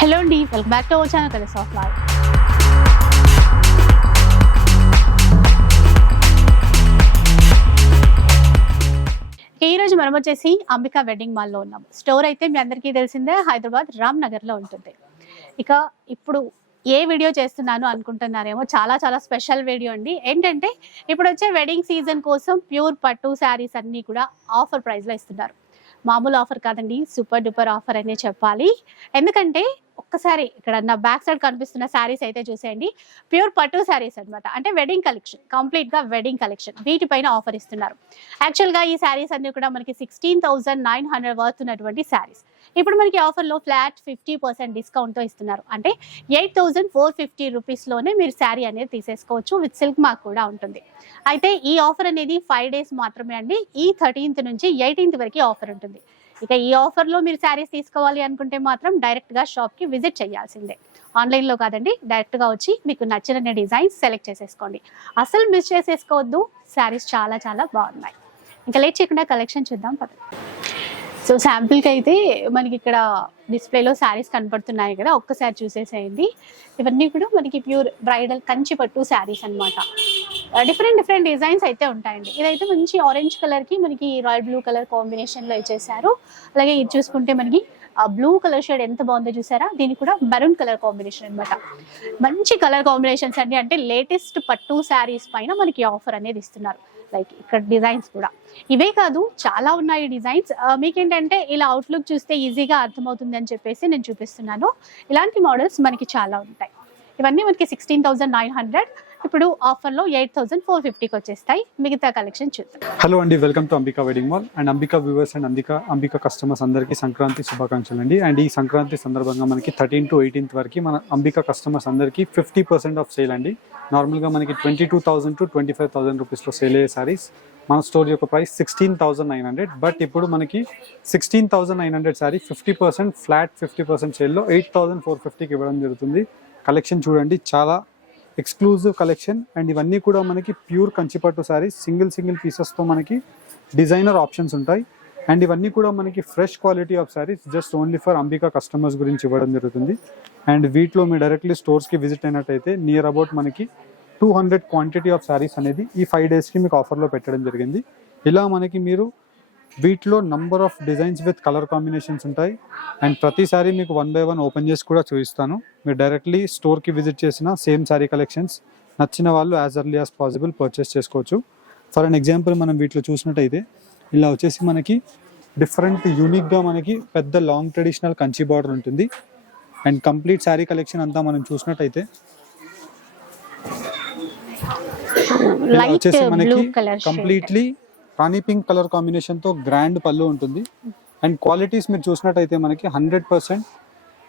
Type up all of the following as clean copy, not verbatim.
Hello అండి, welcome back to our channel colours of life. ఈరోజు మనం వచ్చేసి అంబికా వెడ్డింగ్ మాల్లో ఉన్నాం. స్టోర్ అయితే మీ అందరికీ తెలిసిందే, హైదరాబాద్ రామ్ నగర్లో ఉంటుంది. ఇక ఇప్పుడు ఏ వీడియో చేస్తున్నాను అనుకుంటున్నారేమో, చాలా చాలా స్పెషల్ వీడియో అండి. ఏంటంటే ఇప్పుడు వచ్చే వెడ్డింగ్ సీజన్ కోసం ప్యూర్ పట్టు శారీస్ అన్నీ కూడా ఆఫర్ ప్రైస్లో ఇస్తున్నారు. మామూలు ఆఫర్ కాదండి, సూపర్ డూపర్ ఆఫర్ అనే చెప్పాలి. ఎందుకంటే ఒక్కసారి ఇక్కడ నా బ్యాక్ సైడ్ కనిపిస్తున్న శారీస్ అయితే చూసేయండి. ప్యూర్ పట్టు శారీస్ అనమాట. అంటే వెడ్డింగ్ కలెక్షన్, కంప్లీట్గా వెడ్డింగ్ కలెక్షన్. వీటిపైన ఆఫర్ ఇస్తున్నారు. యాక్చువల్గా ఈ శారీస్ అన్ని కూడా మనకి 16,900 వర్త్ ఉన్నటువంటి శారీస్ ఇప్పుడు మనకి ఆఫర్లో ఫ్లాట్ 50% డిస్కౌంట్తో ఇస్తున్నారు. అంటే 8,450 రూపీస్లోనే మీరు శారీ అనేది తీసేసుకోవచ్చు. విత్ సిల్క్ మార్క్ కూడా ఉంటుంది. అయితే ఈ ఆఫర్ అనేది 5 డేస్ మాత్రమే అండి. ఈ 13th నుంచి 18th వరకు ఆఫర్ ఉంటుంది. ఇక ఈ ఆఫర్లో మీరు శారీస్ తీసుకోవాలి అనుకుంటే మాత్రం డైరెక్ట్గా షాప్కి విజిట్ చేయాల్సిందే. ఆన్లైన్లో కాదండి, డైరెక్ట్గా వచ్చి మీకు నచ్చిన డిజైన్స్ సెలెక్ట్ చేసేసుకోండి. అసలు మిస్ చేసేసుకోవద్దు, శారీస్ చాలా చాలా బాగున్నాయి. ఇంకా లేట్ చేయకుండా కలెక్షన్ చూద్దాం పద. సో శాంపుల్కి అయితే మనకి ఇక్కడ డిస్ప్లేలో శారీస్ కనపడుతున్నాయి కదా, ఒక్కసారి చూసేసేయండి. ఇవన్నీ కూడా మనకి ప్యూర్ బ్రైడల్ కంచి పట్టు శారీస్ అనమాట. డిఫరెంట్ డిజైన్స్ అయితే ఉంటాయండి. ఇదైతే మంచి ఆరెంజ్ కలర్కి మనకి రాయల్ బ్లూ కలర్ కాంబినేషన్లో ఇచ్చేసారు. అలాగే ఇది చూసుకుంటే మనకి ఆ బ్లూ కలర్ షేడ్ ఎంత బాగుందో చూసారా, దీనికి కూడా మెరూన్ కలర్ కాంబినేషన్ అనమాట. మంచి కలర్ కాంబినేషన్స్ అండి. అంటే లేటెస్ట్ పట్టు శారీస్ పైన మనకి ఆఫర్ అనేది ఇస్తున్నారు. లైక్ ఇక్కడ డిజైన్స్ కూడా ఇవే కాదు, చాలా ఉన్నాయి డిజైన్స్. మీకేంటంటే ఇలా అవుట్లుక్ చూస్తే ఈజీగా అర్థమవుతుంది అని చెప్పేసి నేను చూపిస్తున్నాను. ఇలాంటి మోడల్స్ మనకి చాలా ఉంటాయి. ఇవన్నీ మనకి 16,900, ఇప్పుడు ఆఫర్లో 8,450కి వచ్చేస్తాయి. మిగతా కలెక్షన్ చూద్దాం. హలో అండి, welcome to Ambika wedding mall and Ambika viewers and Ambika customers అందరికీ సంక్రాంతి శుభాకాంక్షలు అండి. అండ్ ఈ సంక్రాంతి సందర్భంగా మనకి 13 to 18th వరకు మన అంబికా కస్టమర్స్ అందరికీ 50% ఆఫ్ సేల్ అండి. నార్మల్గా మనకి 22,000 to 25,000 రూపీస్లో సేల్ అయ్యే సారీస్ మన స్టోర్ యొక్క ప్రైస్ 16,900. బట్ ఇప్పుడు మనకి 16,900 సారీ 50% ఫ్లాట్ 50% సేల్లో 8,450కి ఇవ్వడం జరుగుతుంది. కలెక్షన్ చూడండి, చాలా ఎక్స్క్లూజివ్ కలెక్షన్. అండ్ ఇవన్నీ కూడా మనకి ప్యూర్ కంచిపట్టు శారీస్, సింగిల్ పీసెస్తో మనకి డిజైనర్ ఆప్షన్స్ ఉంటాయి. అండ్ ఇవన్నీ కూడా మనకి fresh quality of saris, just only for Ambika customers గురించి ఇవ్వడం జరుగుతుంది. అండ్ వీటిలో మీరు డైరెక్ట్లీ స్టోర్స్కి విజిట్ అయినట్టయితే నియర్ అబౌట్ మనకి 200 క్వాంటిటీ ఆఫ్ శారీస్ అనేది ఈ 5 డేస్కి మీకు ఆఫర్లో పెట్టడం జరిగింది. ఇలా మనకి మీరు వీటిలో number of designs with colour combinations ఉంటాయి. అండ్ ప్రతిసారి మీకు 1 by 1 ఓపెన్ చేసి కూడా చూపిస్తాను. మీరు డైరెక్ట్లీ స్టోర్కి విజిట్ చేసిన సేమ్ శారీ కలెక్షన్స్ నచ్చిన వాళ్ళు as early as possible purchase చేసుకోవచ్చు. ఫర్ అన్ ఎగ్జాంపుల్ మనం వీటిలో చూసినట్టయితే ఇలా వచ్చేసి మనకి డిఫరెంట్ యూనిక్గా మనకి పెద్ద లాంగ్ ట్రెడిషనల్ కంచి బార్డర్ ఉంటుంది. అండ్ కంప్లీట్ శారీ కలెక్షన్ అంతా మనం చూసినట్టయితే వచ్చేసి మనకి కంప్లీట్లీ రాణి పింక్ కలర్ కాంబినేషన్తో గ్రాండ్ పళ్ళు ఉంటుంది. అండ్ క్వాలిటీస్ మీరు చూసినట్టయితే మనకి 100%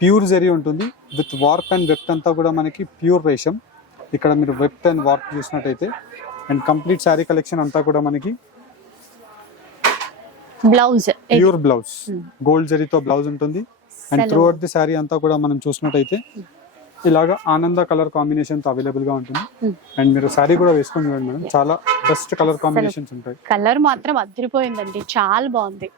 ప్యూర్ జరీ ఉంటుంది. విత్ వార్ప్ అండ్ వెప్ట్ అంతా కూడా మనకి ప్యూర్ రేషం. ఇక్కడ మీరు వెప్ట్ అండ్ వార్ప్ చూసినట్టయితే అండ్ కంప్లీట్ శారీ కలెక్షన్ అంతా కూడా మనకి బ్లౌజ్ ప్యూర్ బ్లౌజ్, గోల్డ్ జరీతో బ్లౌజ్ ఉంటుంది. And through out the sari అంతా కూడా మనం చూసినట్టయితే ఇలాగా ఆనంద కలర్ కాంబినేషన్ తో అవైలబుల్ గా ఉంటుంది. అండ్ మీరు శారీ కూడా వేసుకొని చూడండి మేడం, చాలా బెస్ట్ కలర్ కాంబినేషన్స్ ఉంటాయి. కలర్ మాత్రం అదిరిపోయిందండి, చాలా బాగుంది.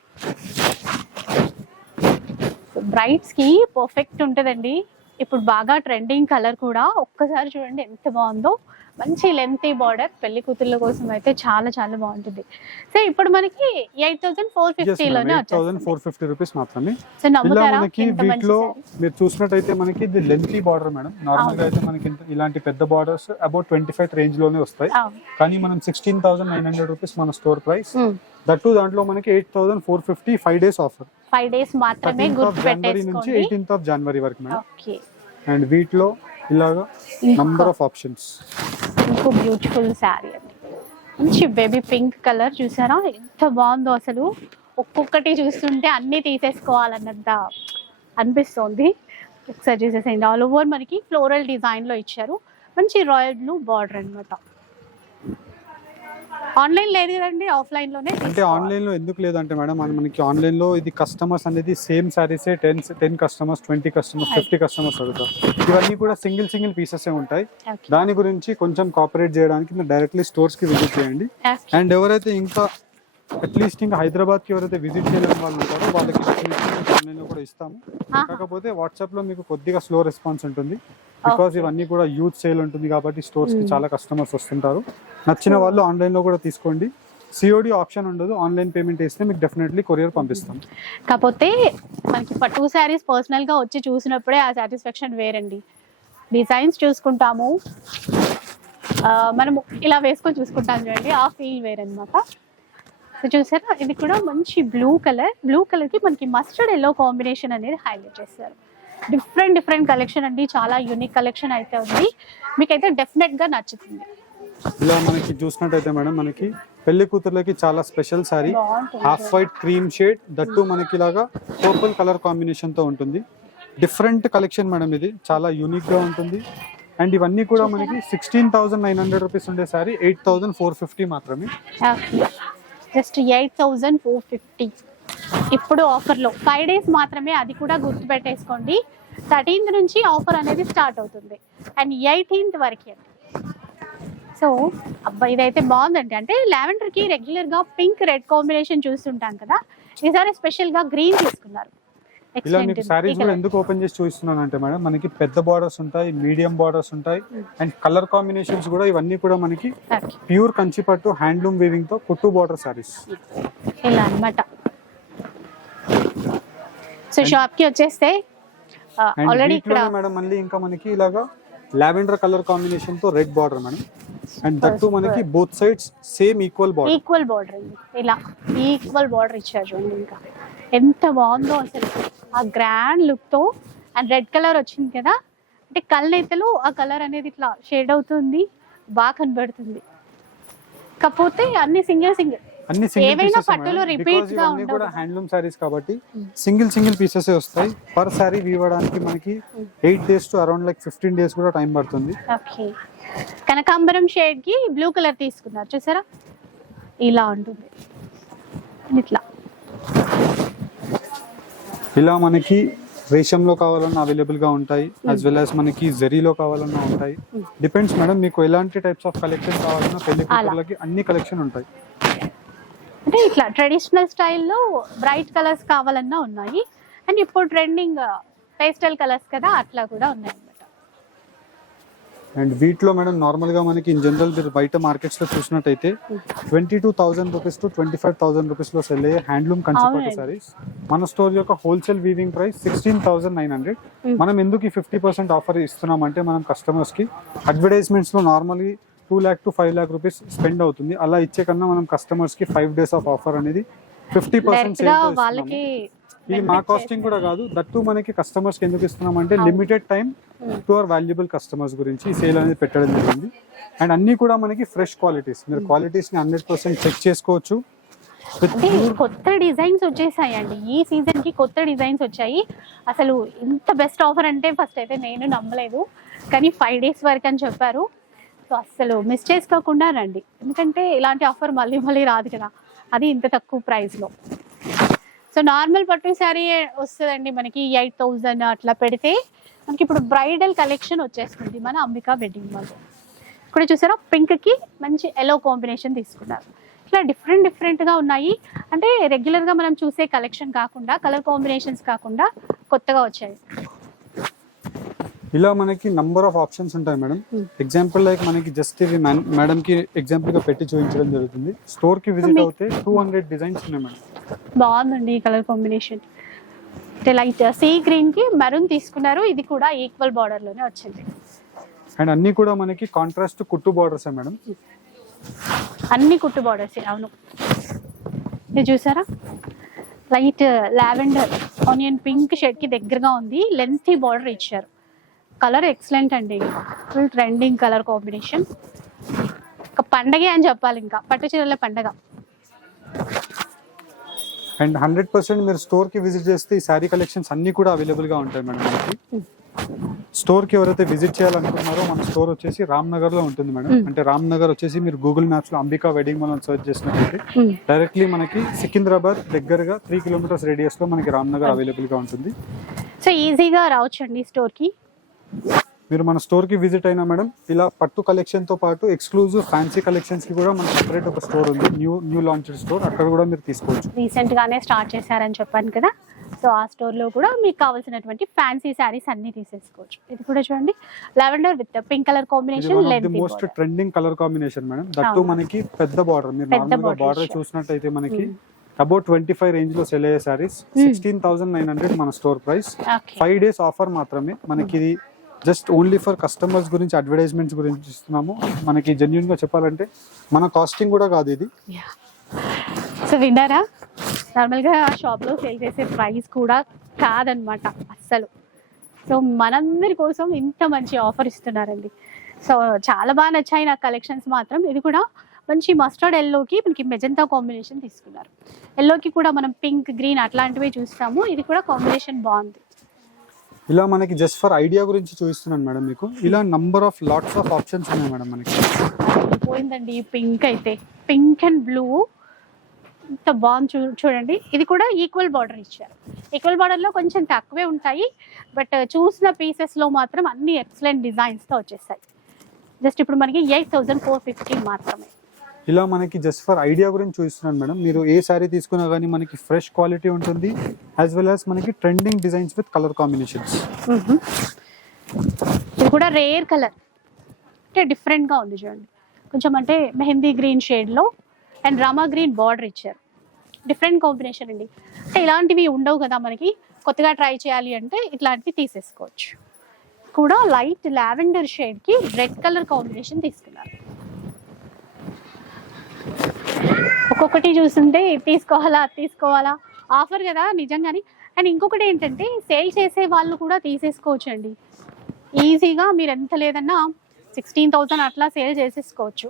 బ్రైడ్స్ కి పర్ఫెక్ట్ ఉంటుందండి. ఇప్పుడు బాగా ట్రెండింగ్ కలర్ కూడా, ఒక్కసారి చూడండి ఎంత బాగుందో. మంచి లెంతీ బార్డర్, పెళ్లి కూతుర్ల కోసం అయితే చాలా చాలా బాగుంటుంది. సో ఇప్పుడు మనకి 8,450లోనే 8,450 రూపీస్ మాత్రమే. ఇలా మనకి వీటిలో మీరు చూసినట్టయితే మనకి ఇది లెంతీ బార్డర్ మేడం. నార్మల్ గా అయితే మనకి ఇలాంటి పెద్ద బార్డర్స్ అబౌట్ 25 రేంజ్ లోనే వస్తాయి. కానీ మనం 16,900 రూపీస్ మన స్టోర్ ప్రైస్. దట్టు దాంట్లో మనకి 8,450 5 డేస్ ఆఫర్. 5 డేస్ మాత్రమే, జనవరి నుంచి 18th of January వరకు మేడం. అండ్ వీటిలో ఇలాగా నంబర్ ఆఫ్ ఆప్షన్స్. ఇంకో బ్యూటిఫుల్ శారీ అండి, మంచి బేబీ పింక్ కలర్. చూసారా ఎంత బాగుందో, అసలు ఒక్కొక్కటి చూస్తుంటే అన్ని తీసేసుకోవాలన్నంత అనిపిస్తోంది. ఒకసారి చూసేసేయండి. ఆల్ ఓవర్ మనకి ఫ్లోరల్ డిజైన్ లో ఇచ్చారు. మంచి రాయల్ బ్లూ బార్డర్ అనమాట. ఆన్లైన్ లేదు కదండి, ఆఫ్లైన్ లోనే. అంటే ఆన్లైన్ లో ఎందుకు లేదంటే మేడం, మనకి ఆన్లైన్ లో ఇది కస్టమర్స్ అనేది సేమ్ సారీసే 10 కస్టమర్స్ 20 కస్టమర్స్ 50 కస్టమర్స్ అడుగుతారు. ఇవన్నీ కూడా సింగిల్ పీసెస్ ఉంటాయి. దాని గురించి కొంచెం కోఆపరేట్ చేయడానికి మీరు డైరెక్ట్లీ స్టోర్స్ కి విజిట్ చేయండి. అండ్ ఎవరైతే ఇంకా అట్లీస్ట్ ఇంకా హైదరాబాద్ కి ఎవరైతే విజిట్ చేయలేని వాళ్ళు ఉంటారో వాళ్ళకి ఆన్లైన్ లో కూడా ఇస్తాము. కాకపోతే వాట్సాప్ లో మీకు కొద్దిగా స్లో రెస్పాన్స్ ఉంటుంది, బికాస్ ఇవన్నీ కూడా యూత్ సేల్ ఉంటుంది కాబట్టి స్టోర్స్ కి చాలా కస్టమర్స్ వస్తుంటారు. నచ్చిన వాళ్ళు ఆన్లైన్ లో కూడా తీసుకోండి. సిఓడి ఆప్షన్ ఉండదు, ఆన్లైన్ పేమెంట్ వేస్తే మీకు డెఫినెట్లీ కొరియర్ పంపిస్తాం. కాకపోతే మనకి పట్టు శారీస్ పర్సనల్ గా వచ్చి చూసినప్పుడే ఆ సాటిస్ఫాక్షన్ వేరండి. డిజైన్స్ చూసుకుంటాము, మనము ఇలా వేసుకొని చూసుకుంటాం చూడండి, ఆ ఫీల్ వేరనమాట. సో చూసారా, ఇది కూడా మంచి బ్లూ కలర్ కి మనకి మస్టర్డ్ ఎల్లో కాంబినేషన్ అనేది హైలైట్ చేస్తారు. డిఫరెంట్ కలెక్షన్ అండి, చాలా యూనిక్ కలెక్షన్ అయితే ఉంది, మీకైతే డెఫినెట్ గా నచ్చుతుంది. ఇలా మనకి చూసినట్టయితే మేడం, మనకి పెళ్లి కూతుర్లకి చాలా special sorry, half white cream shade, that మనకి ఇలాగా పర్పుల్ కలర్ కాంబినేషన్ తో ఉంటుంది. డిఫరెంట్ కలెక్షన్ మేడం, ఇది చాలా యూనిక్ గా ఉంటుంది. అండ్ ఇవన్నీ కూడా మనకి 16,900 రూపీస్ ఉండే సారీ 8,450 మాత్రమే. జస్ట్ 8,450 ఇప్పుడు ఆఫర్లో 5 days మాత్రమే, అది కూడా గుర్తు పెట్టేసుకోండి. 13th నుంచి ఆఫర్ అనేది స్టార్ట్ అవుతుంది అండ్ 18th వరకు అండి. సో అబ్బా ఇదైతే బాగుందండి. అంటే లావెండర్ కి రెగ్యులర్ గా పింక్ రెడ్ కాంబినేషన్ చూస్తుంటాం కదా, ఈసారి స్పెషల్ గా గ్రీన్ తీసుకున్నారు. ఇలా మీకు సారీస్ కూడా ఎందుకు ఓపెన్ చేసి చూపిస్తున్నాను అంటే మేడం, మనకి పెద్ద బార్డర్స్ ఉంటాయి, మీడియం బార్డర్స్ ఉంటాయి, అండ్ కలర్ కాంబినేషన్స్ కూడా ఇవన్నీ కూడా మనకి ప్యూర్ కంచిపట్టు హ్యాండ్లూమ్ వీవింగ్ తో కుట్టు బార్డర్ సారీస్ ఇలా అన్నమాట. సో షాప్ కి వచ్చేస్తే ఆల్రెడీ ఇక్కడ మేడం మళ్ళీ ఇంకా మనకి ఇలాగా లావెండర్ కలర్ కాంబినేషన్ తో red border madam, and that మనకి both sides same equal border ఇలా ఈక్వల్ బార్డర్ ఇచ్చారు చూడండి. ఇంకా ఎంత బాగుందో అసలు ఆ గ్రాండ్ లుక్ తో. అండ్ రెడ్ కలర్ వచ్చింది కదా, అంటే కళ్ళనైతేలో ఆ కలర్ అనేది ఇట్లా షేడ్ అవుతుంది, బాగా కనబడుతుంది. కాకపోతే అన్ని సింగిల్ ఏవైనా పట్టులో రిపీట్ గా కూడా హ్యాండ్లూమ్ సారీస్ కాబట్టి సింగిల్ పీసెస్ వస్తాయి. పర్ సారీ వీవడానికి మనకి 8 days to around like 15 days కూడా టైం పడుతుంది. ఓకే, కనకాంబరం షేడ్ కి బ్లూ కలర్ తీసుకున్నారు చూసారా, ఇలా ఉంటుంది. ఇలా మనకి రేషంలో కావాలన్నా అవైలబుల్ గా ఉంటాయి, యాజ్ వెల్ యాజ్ మనకి జరీలో కావాలన్నా ఉంటాయి. డిపెండ్స్ మేడం, మీకు ఎలాంటి టైప్స్ ఆఫ్ కలెక్షన్ కావాలన్నా పెళ్లి కూతుర్లకి అన్ని కలెక్షన్ ఉంటాయి. అంటే ఇట్లా ట్రెడిషనల్ స్టైల్లో బ్రైట్ కలర్స్ కావాలన్నా ఉన్నాయి, అండ్ ఇప్పుడు ట్రెండింగ్ పేస్టల్ కలర్స్ కదా, అట్లా కూడా ఉన్నాయి అన్నమాట. అండ్ వీటిలో మేడం నార్మల్ గా మనకి ఇన్ జనరల్ మీరు బయట మార్కెట్స్ లో చూసినట్టయితే 22,000 రూపీస్ టు 25,000 రూపీస్ లో సెల్ అయ్యే హ్యాండ్లూమ్ కంచిపట్టు సారీస్, మన స్టోర్ యొక్క హోల్సేల్ వీవింగ్ ప్రైస్ 16,900. మనం ఎందుకు ఈ 50% ఆఫర్ ఇస్తున్నాం అంటే, మనం కస్టమర్స్ కి అడ్వర్టైజ్మెంట్స్ లో normally 2 lakh to 5 lakh rupees spend అవుతుంది. అలా ఇచ్చే కన్నా మనం కస్టమర్స్ కి 5 days ఆఫ్ ఆఫర్ అనేది 50% సేల్ వాళ్ళకి. ఇది మా కాస్టింగ్ కూడా కాదు, దట్టు మనకి కస్టమర్స్ కి ఎందుకు ఇస్తున్నాం అంటే, limited time to our valuable customers గురించి ఈ సేల్ అనేది పెట్టడం జరిగింది. అండ్ అన్ని కూడా మనకి ఫ్రెష్ క్వాలిటీస్, మీరు క్వాలిటీస్ ని 100% చెక్ చేసుకోవచ్చు. కొత్త డిజైన్స్ వచ్చేసాయండి, ఈ సీజన్ కి కొత్త డిజైన్స్ వచ్చాయి. అసలు ఇంత బెస్ట్ ఆఫర్ అంటే ఫస్ట్ అయితే నేను నమ్మలేదు, కానీ 5 days వరకు అని చెప్పారు. సో అసలు మిస్ చేసుకోకుండా రండి, ఎందుకంటే ఇలాంటి ఆఫర్ మళ్ళీ రాదు కదా, అది ఇంత తక్కువ ప్రైస్లో. సో నార్మల్ పట్టు శారీ వస్తుందండి మనకి 8,000 అట్లా పెడితే, మనకి ఇప్పుడు బ్రైడల్ కలెక్షన్ వచ్చేస్తుంది మన అంబికా వెడ్డింగ్ మాల్లో. ఇక్కడ చూసారా, పింక్కి మంచి ఎల్లో కాంబినేషన్ తీసుకున్నారు. ఇట్లా డిఫరెంట్గా ఉన్నాయి. అంటే రెగ్యులర్గా మనం చూసే కలెక్షన్ కాకుండా, కలర్ కాంబినేషన్స్ కాకుండా కొత్తగా వచ్చాయి. ఇలా మనకి నంబర్ ఆఫ్ ఆప్షన్స్ ఉంటాయి మేడం. ఎగ్జాంపుల్ లైక్ మనకి జస్ట్ ఇవి మేడం కి ఎగ్జాంపుల్ గా పెట్టి చూపించడం జరుగుతుంది. స్టోర్ కి విజిట్ అవుతే 200 డిజైన్స్ ఉన్నాయి మేడం. బాగుందండి ఈ colour combination. Light sea green కి మెరూన్ తీసుకున్నారు, ఇది కూడా ఈక్వల్ బార్డర్ లోనే వచ్చింది. అండ్ అన్ని కూడా మనకి కాంట్రాస్ట్ కుట్టు బార్డర్స్ మేడం, అన్ని కుట్టు బార్డర్స్. అవును, ఇది చూసారా, light lavender onion pink shade కి దగ్గరగా ఉంది, లెంతీ బార్డర్ ఇచ్చారు. కలర్ ఎక్సలెంట్ అండి, ఫుల్ ట్రెండింగ్ కలర్ కాంబినేషన్. ఒక పండగే అని చెప్పాలి, ఇంకా పట్టు చీరల పండగ. అండ్ 100% మీరు స్టోర్ కి విజిట్ చేస్తే ఈ శారీ కలెక్షన్స్ అన్ని కూడా అవైలబుల్ గా ఉంటాయి మేడం. మనకి స్టోర్ కి ఎవరైతే విజిట్ చేయాలనుకుంటున్నారో, మన స్టోర్ వచ్చేసి రామ్ నగర్ లో ఉంటుంది మేడం. అంటే రామ్ నగర్ వచ్చేసి మీరు గూగుల్ మ్యాప్స్ లో అంబికా వెడ్డింగ్ మాల్ అని సర్చ్ చేసినట్లయితే డైరెక్ట్లీ మనకి సికింద్రాబాద్ దగ్గరగా 3 kilometers రేడియస్ లో మనకి రామ్ నగర్ అవైలబుల్ గా ఉంటుంది. సో ఈజీగా రావచ్చండి స్టోర్ కి. మీరు మన స్టోర్ కి విజిట్ అయినా మేడం, ఇలా పట్టు కలెక్షన్ తో పాటు ఎక్స్క్లూజివ్ ఫ్యాన్సీ కలెక్షన్స్ కి కూడా మన సెపరేట్ ఒక స్టోర్ ఉంది, న్యూ లాంచ్డ్ స్టోర్, అక్కడ కూడా మీరు తీసుకోవచ్చు. రీసెంట్ గానే స్టార్ట్ చేశారని చెప్పాను కదా, సో ఆ స్టోర్లో కూడా మీకు కావాల్సినటువంటి ఫ్యాన్సీ శారీస్ అన్ని తీసేసుకోవచ్చు. ఇది కూడా చూడండి, lavender with pink colour combination, most trending colour combination madam. That మనకి పెద్ద బార్డర్, మీరు నార్మల్ గా బార్డర్ చూసినట్టయితే మనకి అబౌట్ 25 రేంజ్ లో సెల్ అయ్యే సారీస్ 16,900 మన స్టోర్ ప్రైస్. 5 days ఆఫర్ మాత్రమే మనకి. ఇది జస్ట్ ఓన్లీ ఫర్ కస్టమర్స్ గురించి, అడ్వర్టైజ్మెంట్స్ గురించి ఇస్తున్నాము. మనకి జెన్యున్ గా చెప్పాలంటే మన కాస్టింగ్ కూడా కాదు ఇది. సో విన్నారా, నార్మల్గా షాప్లో సేల్ చేసే ప్రైస్ కూడా కాదనమాట అస్సలు. సో మనందరి కోసం ఇంత మంచి ఆఫర్ ఇస్తున్నారండి. సో చాలా బాగా నచ్చాయి నాకు కలెక్షన్స్ మాత్రం. ఇది కూడా మంచి మస్టర్డ్ ఎల్లోకి మనకి మెజంతా కాంబినేషన్ తీసుకున్నారు. ఎల్లోకి కూడా మనం పింక్, గ్రీన్ అట్లాంటివి చూస్తాము. ఇది కూడా కాంబినేషన్ బాగుంది. ఇలా మనకి జస్ట్ ఫర్ ఐడియా గురించి చూపిస్తున్నాను మేడం మీకు. ఇలా number of lots of options ఉన్నాయి మేడం మనకి. పోయిందండి పింక్ అయితే, పింక్ అండ్ బ్లూ ఇంత బాగుంది చూడండి. ఇది కూడా ఈక్వల్ బార్డర్ ఇచ్చారు. ఈక్వల్ బార్డర్లో కొంచెం తక్కువే ఉంటాయి, బట్ చూసిన పీసెస్లో మాత్రం అన్ని ఎక్సలెంట్ డిజైన్స్తో వచ్చేసాయి. జస్ట్ ఇప్పుడు మనకి 8,450 మాత్రమే. ఇలా మనకి జస్ట్ ఫర్ ఐడియా గురించి చూపిస్తున్నాను మేడం. మీరు ఏ శారీ తీసుకున్నా కానీ మనకి ఫ్రెష్ క్వాలిటీ ఉంటుంది, యాజ్ వెల్ యాజ్ మనకి trending designs with colour combinations. ఇది కూడా రేర్ కలర్ అంటే డిఫరెంట్గా ఉంది చూడండి. కొంచెం అంటే మెహందీ గ్రీన్ షేడ్లో అండ్ రామా గ్రీన్ బార్డర్ ఇచ్చారు. డిఫరెంట్ కాంబినేషన్ అండి. అంటే ఇలాంటివి ఉండవు కదా మనకి, కొత్తగా ట్రై చేయాలి అంటే ఇట్లాంటివి తీసేసుకోవచ్చు. కూడా లైట్ లావెండర్ షేడ్కి రెడ్ కలర్ కాంబినేషన్ తీసుకున్నారు. ఒక్కొక్కటి చూస్తుంటే తీసుకోవాలా ఆఫర్ కదా నిజంగాని. అండ్ ఇంకొకటి ఏంటంటే సేల్ చేసే వాళ్ళు కూడా తీసేసుకోవచ్చు అండి ఈజీగా. మీరు ఎంత లేదన్నా 16,000 అట్లా సేల్ చేసేసుకోవచ్చు.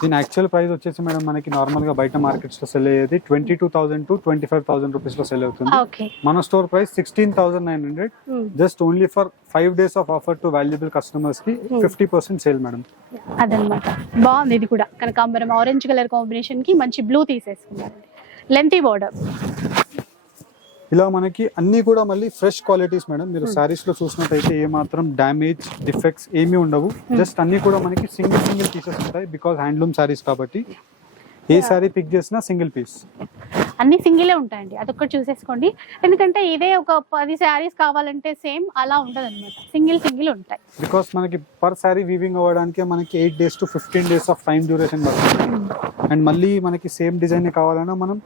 దీని యాక్చువల్ ప్రైస్ వచ్చేసి మేడం మనకి నార్మల్ గా బయట మార్కెట్స్ లో సెల్ అయ్యేది 22,000 to 25,000 రూపీస్ లో సెల్ అవుతుంది. మన store price 16,900. Just only for 5 days of offer to valuable customers కి 50% సేల్ మేడం. అదనమాట. బాగుంది. ఇది కూడా కనకాంబరం ఆరెంజ్ కలర్ కాంబినేషన్ కి మంచి బ్లూ తీసేసుకున్నారండి. Lengthy border. ఇలా మనకి అన్ని కూడా మళ్ళీ ఫ్రెష్ క్వాలిటీస్ మేడం. మీరు సారీస్ లో చూసినట్టయితే ఏ మాత్రం డ్యామేజ్, డిఫెక్ట్స్ ఏమీ ఉండవు. జస్ట్ అన్ని కూడా మనకి సింగిల్ పీసెస్ ఉంటాయి, బికాస్ హ్యాండ్లూమ్ సారీస్ కాబట్టి. ఏ సారీ పిక్ చేసినా సింగిల్ పీస్, అన్ని సింగిలే ఉంటాయండి. అదొక్కటి చూసేసుకోండి. ఎందుకంటే ఇదే ఒక 10 శారీస్ కావాలంటే సేమ్ అలా ఉండదు అనమాట, సింగిల్ ఉంటాయి. బికాస్ మనకి పర్ సారీ వీవింగ్ అవ్వడానికి మనకి 8 days to 15 days of time duration పడుతుంది. అండ్ మళ్ళీ మనకి సేమ్ డిజైన్ కావాలన్నా మనం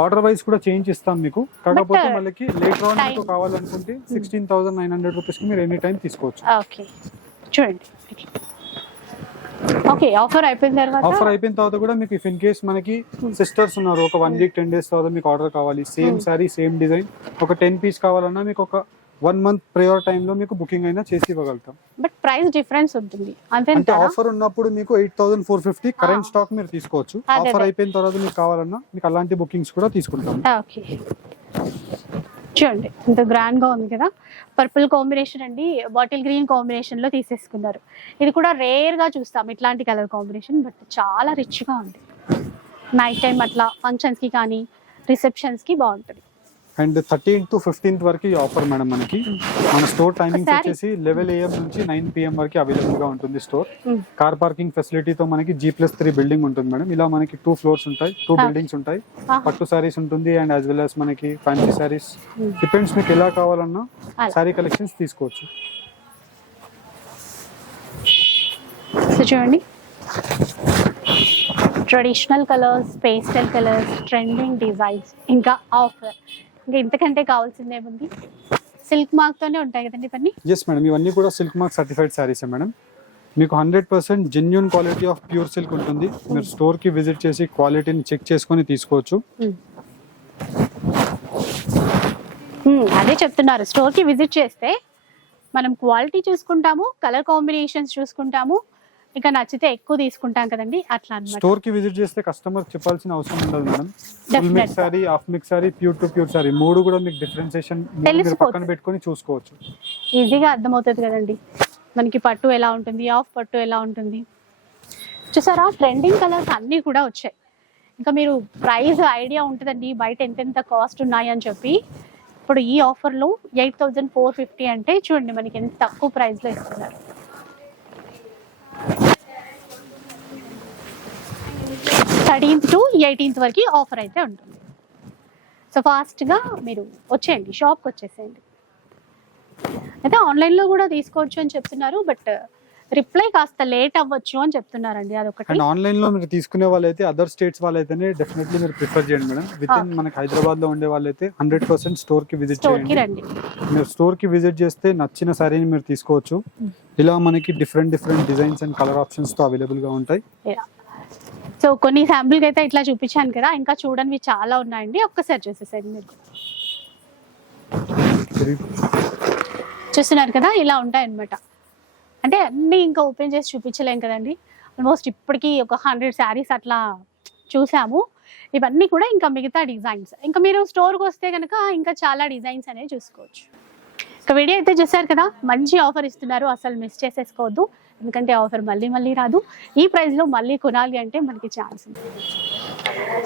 ఆర్డర్ వైజ్ కూడా చేంజ్ ఇస్తాం మీకు. కాకపోతే మనకి లేటర్ ఆన్ మీకు కావాలనుకుంటే 16,900 రూపీస్ కి మీరు ఎనీ టైం తీసుకోవచ్చు. ఓకే చూడండి. ఓకే ఆఫర్ అయిపోయిన తర్వాత కూడా మీకు ఇఫ్ ఇన్ కేస్ మనకి సిస్టర్స్ ఉన్నారు, ఒక 1 week 10 days తర్వాత మీకు ఆర్డర్ కావాలి, సేమ్ సారీ సేమ్ డిజైన్, ఒక 10 pieces కావాలన్నా మీకు ఒక 1 month ప్రియర్ టైం లో మీకు బుకింగ్ అయినా చేసి ఇవ్వగలుగుతాం. బట్ ప్రైస్ డిఫరెన్స్ ఉంటుంది అంటే ఆఫర్ ఉన్నప్పుడు మీకు 8,450 కరెంట్ స్టాక్ మీరు తీసుకోవచ్చు. ఆఫర్ అయిపోయిన తర్వాత మీకు కావాలన్నా మీకు అలాంటి బుకింగ్స్ కూడా తీసుకుంటాం. ఓకే చూడండి ఇంత గ్రాండ్ గా ఉంది కదా. పర్పుల్ కాంబినేషన్ అండి, బాటిల్ గ్రీన్ కాంబినేషన్ లో తీసేసుకున్నారు. ఇది కూడా రేర్ గా చూస్తాం ఇట్లాంటి కలర్ కాంబినేషన్, బట్ చాలా రిచ్ గా ఉంది. నైట్ టైం అట్లా ఫంక్షన్స్ కి కానీ రిసెప్షన్స్ కి బాగుంటుంది. అండ్ 13th to 15th వరకు ఈ ఆఫర్ మేడం. మనకి మన స్టోర్ టైమింగ్స్ వచ్చేసి 11 AM నుంచి 9 PM వరకు అవైలబుల్ గా ఉంటుంది స్టోర్. కార్ పార్కింగ్ ఫెసిలిటీతో మనకి G+3 బిల్డింగ్ ఉంటుంది మేడం. ఇలా మనకి 2 floors ఉంటాయి, 2 buildings ఉంటాయి. పట్టు సారీస్ ఉంటుంది అండ్ యాజ్ వెల్ యాజ్ మనకి ఫ్యాన్సీ సారీస్, డిపెండ్స్ మీకు ఎలా కావాలన్నా సారీ కలెక్షన్స్ తీసుకోవచ్చు. చూడండి traditional colours, pastel colours, trending designs, ఇంకా ఆఫర్. ఇంకా ఇంతకంటే కావాల్సిందే ఉంది. సిల్క్ మార్క్ తోనే ఉంటాయి కదండి ఇవన్నీ. ఎస్ మేడం, ఇవన్నీ కూడా silk mark certified saris madam. మీకు 100% genuine quality of pure silk ఉంటుంది. మీరు స్టోర్ కి విజిట్ చేసి క్వాలిటీని చెక్ చేసుకొని తీసుకోవచ్చు. అదే చెప్తున్నారు, స్టోర్ కి విజిట్ చేస్తే మనం క్వాలిటీ చూసుకుంటాము, కలర్ కాంబినేషన్స్ చూసుకుంటాము, ఇంకా నచ్చితే ఎక్కువ తీసుకుంటాం కదండి, అట్లా అన్నమాట. స్టోర్ కి విజిట్ చేస్తే కస్టమర్ చెప్పాల్సిన అవసరం ఉండదు madam. Full mix sorry, half mix sorry, pure to pure sorry మూడు కూడా మీకు డిఫరెన్షియేషన్ పక్కన పెట్టుకొని చూసుకోవచ్చు. ఈజీగా అర్థమవుతుంది కదండి మనకి పట్టు ఎలా ఉంటుంది, హాఫ్ పట్టు ఎలా ఉంటుంది. చూసారా ట్రెండింగ్ కలర్స్ అన్నీ కూడా వచ్చాయి. ఇంకా మీరు ప్రైస్ ఐడియా ఉంటుందండి బయట ఎంతెంత కాస్ట్ ఉన్నాయి అని చెప్పి. ఇప్పుడు ఈ ఆఫర్లో 8,450 అంటే చూడండి మనకి ఎంత తక్కువ ప్రైస్లో ఇస్తున్నారు. 13th to 18th వరకు ఆఫర్ అయితే ఉంటుంది. సో ఫాస్ట్గా మీరు వచ్చేయండి, షాప్కి వచ్చేసేయండి. అయితే ఆన్లైన్లో కూడా తీసుకోవచ్చు అని చెప్తున్నారు, బట్ రిప్లై కాస్త లేట్ అవ్వచ్చు అని చెప్తున్నారండి, అదొకటి. అండ్ ఆన్లైన్ లో మీరు తీసుకునే వాళ్ళైతే అదర్ స్టేట్స్ వాళ్ళైతేనే డెఫినెట్లీ మీరు ప్రిఫర్ చేయండి మేడం. విత్ ఇన్ మనకి హైదరాబాద్ లో ఉండే వాళ్ళైతే 100% స్టోర్ కి విజిట్ స్టోర్కి చేయండి. రండి. మీరు స్టోర్ కి విజిట్ చేస్తే నచ్చిన శారీని మీరు తీసుకోవచ్చు. ఇలా మనకి different designs and colour options తో అవైలబుల్ గా ఉంటాయి. సో కొన్ని శాంపుల్కి అయితే ఇట్లా చూపించాను కదా, ఇంకా చూడండి చాలా ఉన్నాయండి, ఒక్కసారి చూసేసేయండి. మీరు చూస్తున్నారు కదా, ఇలా ఉంటాయి అన్నమాట. అంటే అన్నీ ఇంకా ఓపెన్ చేసి చూపించలేం కదండి. ఆల్మోస్ట్ ఇప్పటికీ ఒక 100 శారీస్ అట్లా చూసాము. ఇవన్నీ కూడా ఇంకా మిగతా డిజైన్స్. ఇంకా మీరు స్టోర్కి వస్తే కనుక ఇంకా చాలా డిజైన్స్ అనేవి చూసుకోవచ్చు. ఇక వీడియో అయితే చూసారు కదా, మంచి ఆఫర్ ఇస్తున్నారు, అసలు మిస్ చేసేసుకోవద్దు. ఎందుకంటే ఆఫర్ మళ్ళీ రాదు. ఈ ప్రైస్లో మళ్ళీ కొనాలి అంటే మనకి ఛాన్స్ ఉంది.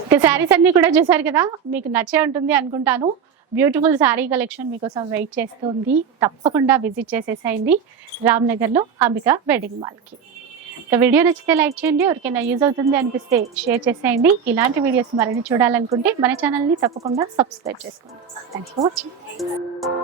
ఇక శారీస్ అన్నీ కూడా చూసారు కదా, మీకు నచ్చే ఉంటుంది అనుకుంటాను. బ్యూటిఫుల్ శారీ కలెక్షన్ మీకోసం వెయిట్ చేస్తుంది. తప్పకుండా విజిట్ చేసేసేయండి రామ్నగర్లో అంబికా వెడ్డింగ్ మాల్కి. ఇక వీడియో నచ్చితే లైక్ చేయండి, ఎవరికైనా యూజ్ అవుతుంది అనిపిస్తే షేర్ చేసేయండి. ఇలాంటి వీడియోస్ మరిన్ని చూడాలనుకుంటే మన ఛానల్ని తప్పకుండా సబ్స్క్రైబ్ చేసుకోండి. Thanks for watching.